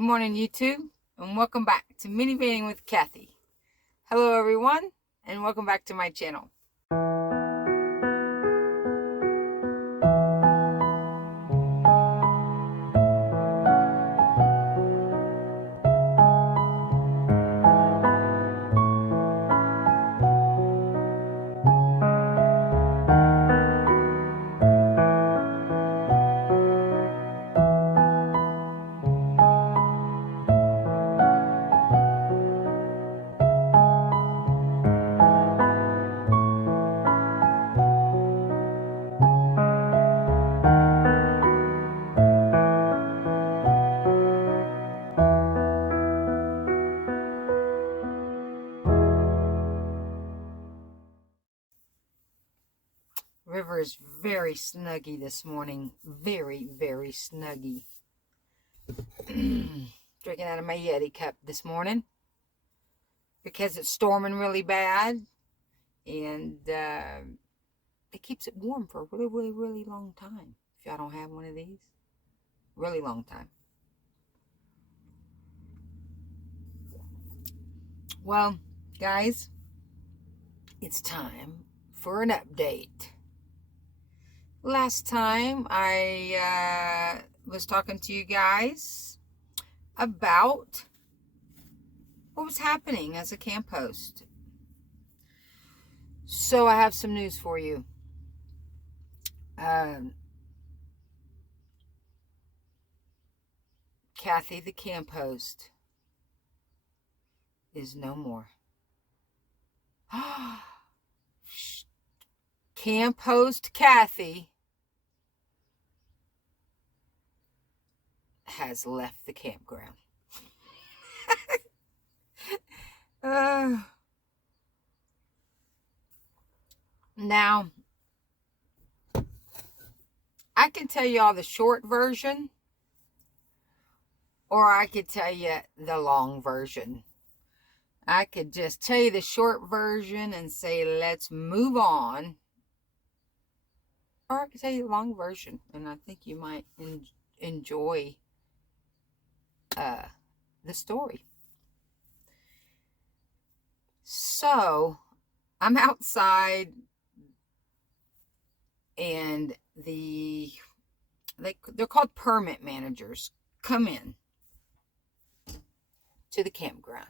Good morning, YouTube, and welcome back to Minivanning with Kathy. Hello, everyone, and welcome back to my channel. River is very snuggy this morning. Very, very snuggy. Drinking out of my Yeti cup this morning because it's storming really bad, and it keeps it warm for a really, really, really long time. If y'all don't have one of these, really long time. Well, guys, it's time for an update. Last time I was talking to you guys about what was happening as a camp host. So I have some news for you. Kathy, the camp host, is no more. Camp host Kathy has left the campground. Now, I can tell you all the short version, or I could tell you the long version. I could just tell you the short version and say, let's move on. Or I could tell you the long version, and I think you might enjoy the story. So, I'm outside, and they're called permit managers come in to the campground,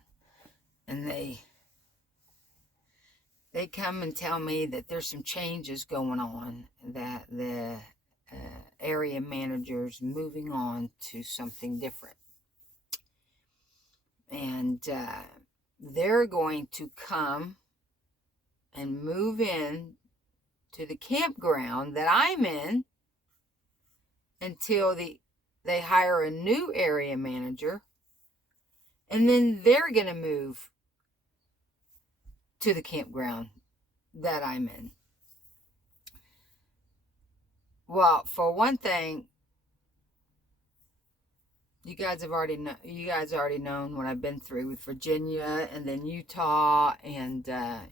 and they come and tell me that there's some changes going on, that the area manager's moving on to something different, and they're going to come and move in to the campground that I'm in until they hire a new area manager, and then they're going to move to the campground that I'm in. Well, for one thing, you guys already known what I've been through with Virginia and then Utah, and I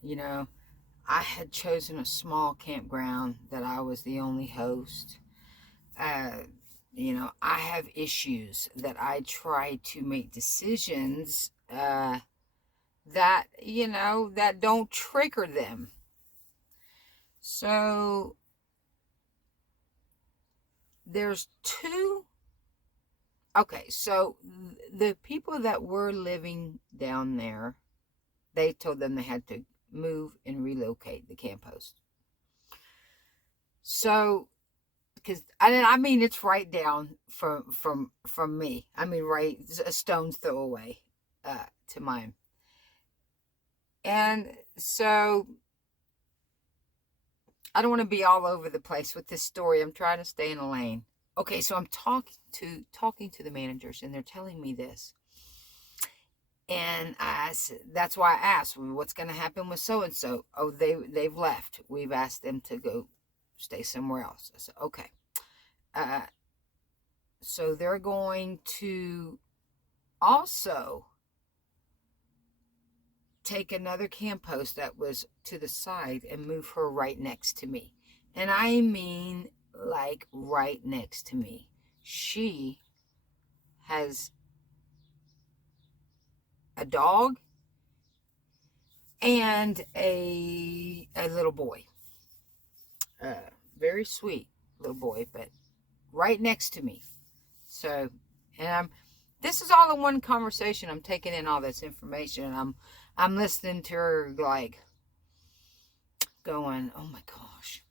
had chosen a small campground that I was the only host. I have issues that I try to make decisions that don't trigger them. So there's two. Okay, so the people that were living down there, they told them they had to move and relocate the camp host. So, because I mean it's right down from me. I mean, right, a stone's throw away to mine. And so I don't want to be all over the place with this story. I'm trying to stay in a lane. Okay, so I'm talking to the managers, and they're telling me this. And that's why I asked, what's going to happen with so-and-so? Oh, they've left. We've asked them to go stay somewhere else. I said, okay. So they're going to also take another camp host that was to the side and move her right next to me. And I mean, like, right next to me. She has a dog, and a little boy. Very sweet little boy, but right next to me. So, and this is all in one conversation. I'm taking in all this information, and I'm listening to her like going, oh my gosh.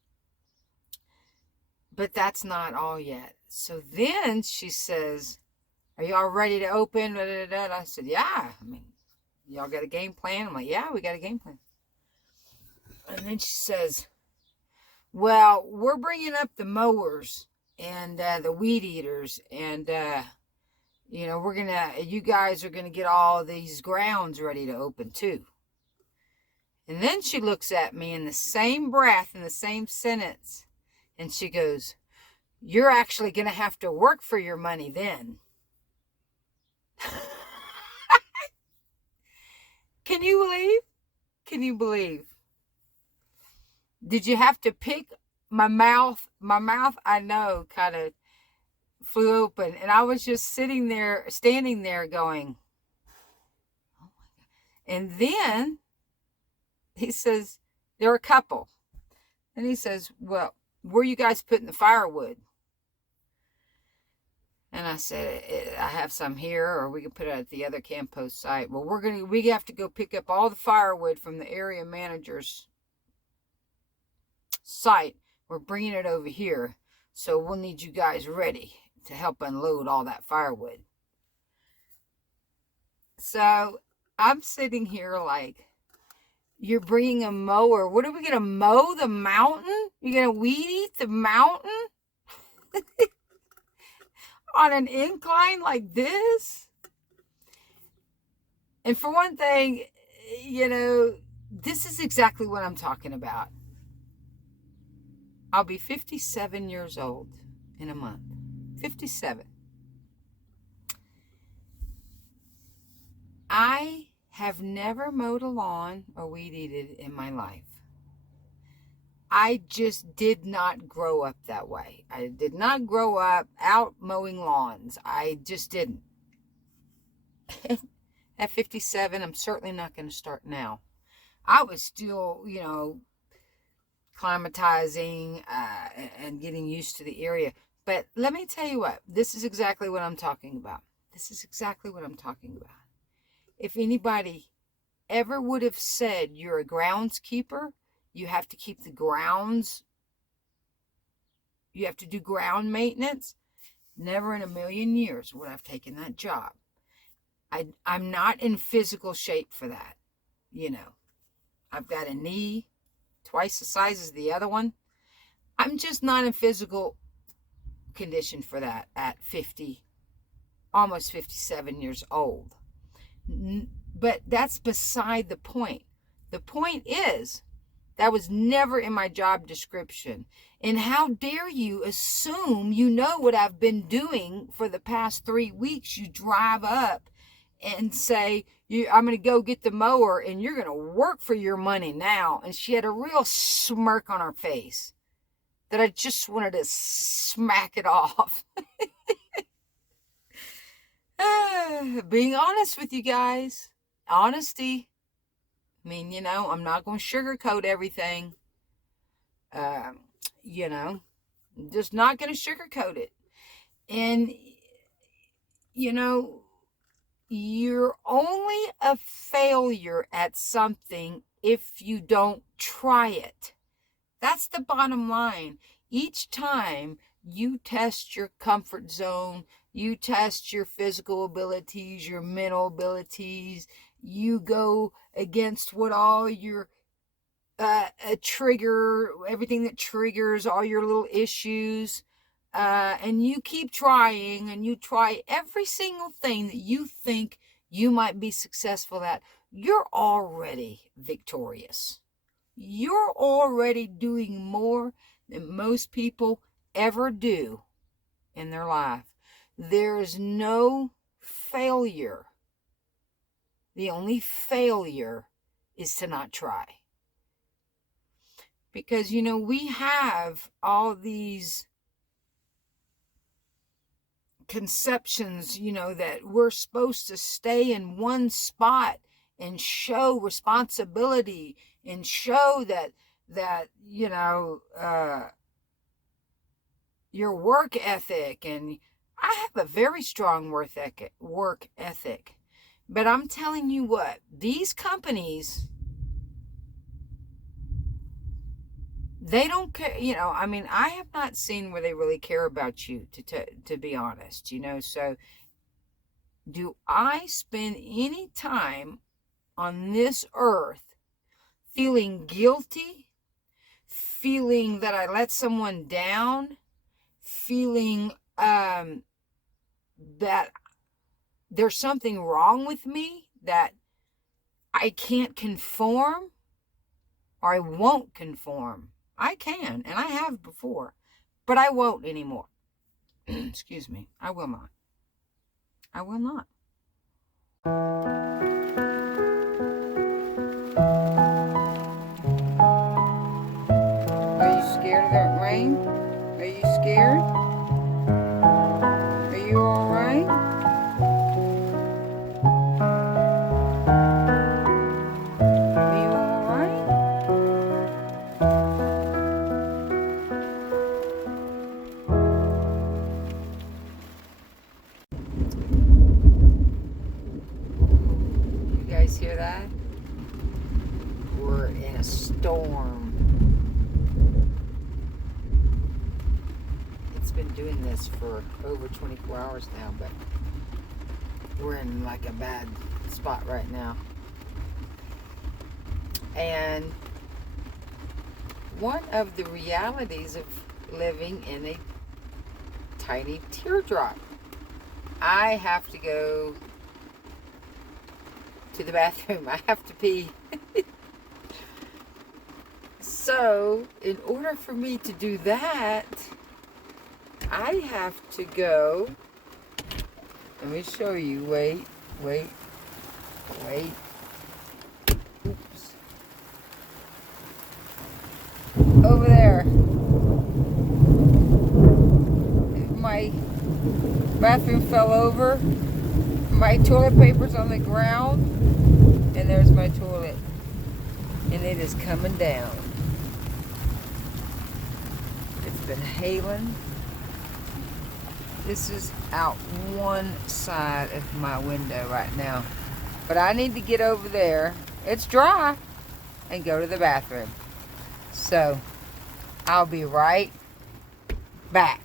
But that's not all yet. So then she says, are y'all ready to open? I said, yeah. I mean, y'all got a game plan? I'm like, yeah, we got a game plan. And then she says, well, we're bringing up the mowers and the weed eaters, and you guys are gonna get all these grounds ready to open too. And then she looks at me in the same breath, in the same sentence, and she goes, you're actually gonna have to work for your money then. Can you believe? Can you believe? Did you have to pick my mouth? My mouth, I know, kind of flew open. And I was just standing there going, oh my God. And then he says, they're a couple. And he says, well, where are you guys putting the firewood? And I said, I have some here, or we can put it at the other camp post site. Well, we have to go pick up all the firewood from the area manager's site. We're bringing it over here, so we'll need you guys ready to help unload all that firewood. So I'm sitting here like, you're bringing a mower. What are we going to mow the mountain? You're going to weed eat the mountain? On an incline like this? And for one thing, this is exactly what I'm talking about. I'll be 57 years old in a month. 57. I have never mowed a lawn or weed eated in my life. I just did not grow up that way. I did not grow up out mowing lawns. I just didn't. At 57, I'm certainly not going to start now. I was still, climatizing and getting used to the area. But let me tell you what, this is exactly what I'm talking about. This is exactly what I'm talking about. If anybody ever would have said you're a groundskeeper, you have to keep the grounds, you have to do ground maintenance, never in a million years would I've taken that job. I'm not in physical shape for that. I've got a knee twice the size as the other one. I'm just not in physical condition for that at 50, almost 57 years old. But that's beside the point. The point is, that was never in my job description. And how dare you assume you know what I've been doing for the past 3 weeks? You drive up and say, I'm going to go get the mower and you're going to work for your money now. And she had a real smirk on her face that I just wanted to smack it off. Being honest with you guys. Honesty. I mean, I'm not going to sugarcoat everything. Just not going to sugarcoat it. And, you're only a failure at something if you don't try it. That's the bottom line. Each time you test your comfort zone, you test your physical abilities, your mental abilities, you go against what all your everything that triggers all your little issues, and you keep trying, and you try every single thing that you think you might be successful at, you're already victorious. You're already doing more than most people ever do in their life. There is no failure. The only failure is to not try. Because, we have all these conceptions, you know, that we're supposed to stay in one spot and show responsibility and show that you know, your work ethic. And I have a very strong work ethic. But I'm telling you what, these companies, they don't care, you know. I mean, I have not seen where they really care about you, to be honest, you know. So do I spend any time on this earth feeling guilty, feeling that I let someone down, feeling that there's something wrong with me, that I can't conform, or I won't conform? I can, and I have before, but I won't anymore. Excuse me. I will not. I will not. Are you scared of that rain? Are you scared? Are you all right? Are you all right? You guys hear that? We're in a storm. It's been doing this for over 24 hours now, but we're in like a bad spot right now. And one of the realities of living in a tiny teardrop, I have to go to the bathroom. I have to pee. So, in order for me to do that, I have to go. Let me show you. Wait. Oops. Over there. My bathroom fell over. My toilet paper's on the ground. And there's my toilet. And it is coming down. It's been hailing. This is out one side of my window right now. But I need to get over there. It's dry. And go to the bathroom. So, I'll be right back.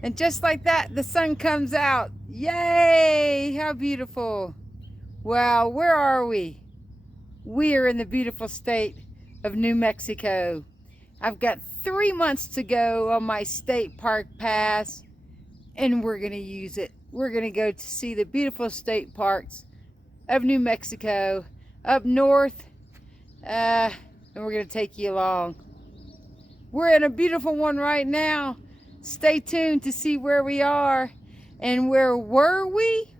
And just like that, the sun comes out. Yay! How beautiful. Wow, where are we? We are in the beautiful state of New Mexico. I've got 3 months to go on my state park pass, and we're going to use it. We're going to go to see the beautiful state parks of New Mexico, up north And we're going to take you along. We're in a beautiful one right now. Stay tuned to see where we are. And where were we?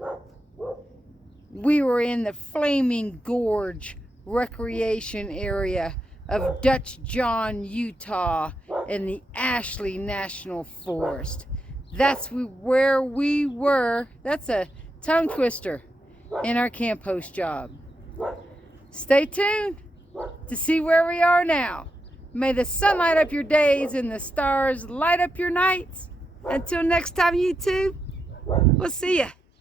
We were in the Flaming Gorge recreation area of Dutch John, Utah, in the Ashley National Forest. That's where we were. That's a tongue twister in our camp host job. Stay tuned to see where we are now. May the sun light up your days and the stars light up your nights. Until next time, YouTube, we'll see ya.